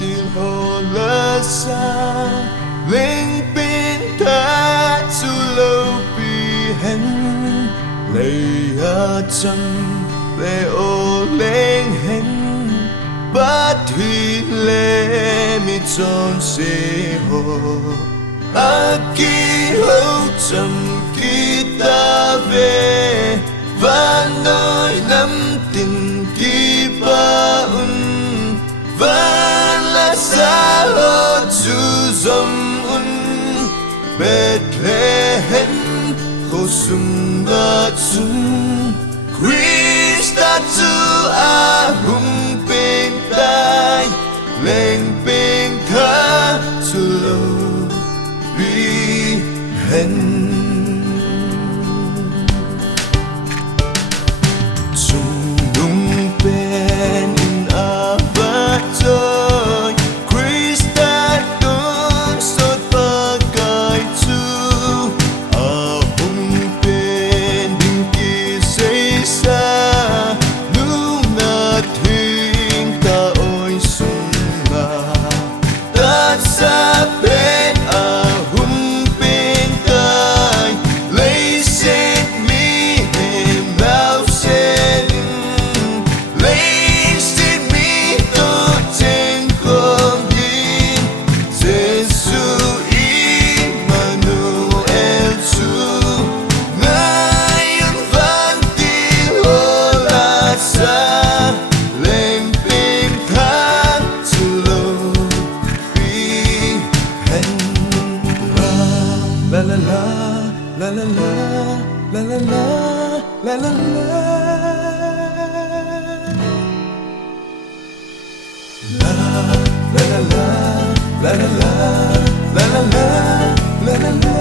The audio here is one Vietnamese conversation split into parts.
tiếng hồ lơ xa linh bên ta chu lâu bị hẹn lấy chân lệ ô lên hẹn bắt thì lệ mi tròn xê hồ aki hậu trầm khi ta về và nói nắm tình khi ba và là xa hồ chu dòng Bethlehem khổ sung ngã chung Christa chu a hùng bên tai lên bên thả chu lâu vì hẹn chung nung bên in a vắt trôi Christa đón sốt ba gai chu a hùng bên đình kỳ xây xa nu ngạt hình ta ôi sung ngà ta xa bên a hùng bên tai lấy xét mi hềm lao xét lấy xét mi tô trên không nhìn Giêsu Emmanuel chu ngài ơn van tiếng hô la xa lên bên thác chu lâu vì hẹn la la la la la la la la la la la la la la la la la la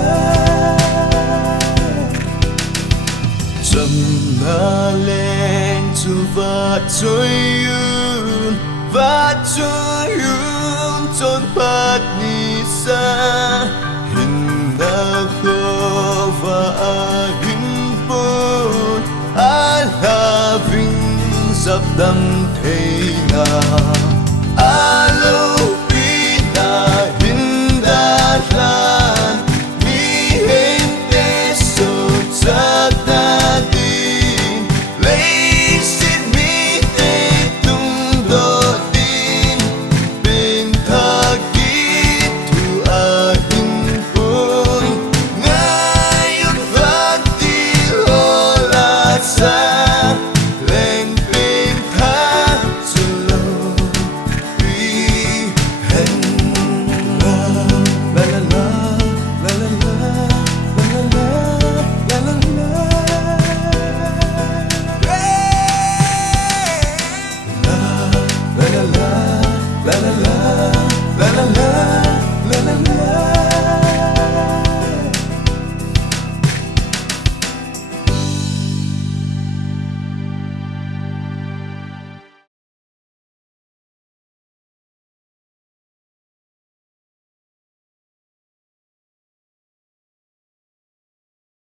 trầm na lên chu và trôi yun và trôi yun trốn phát ni xa hình na khô và a hình bồn a la vinh dập đâm thế nào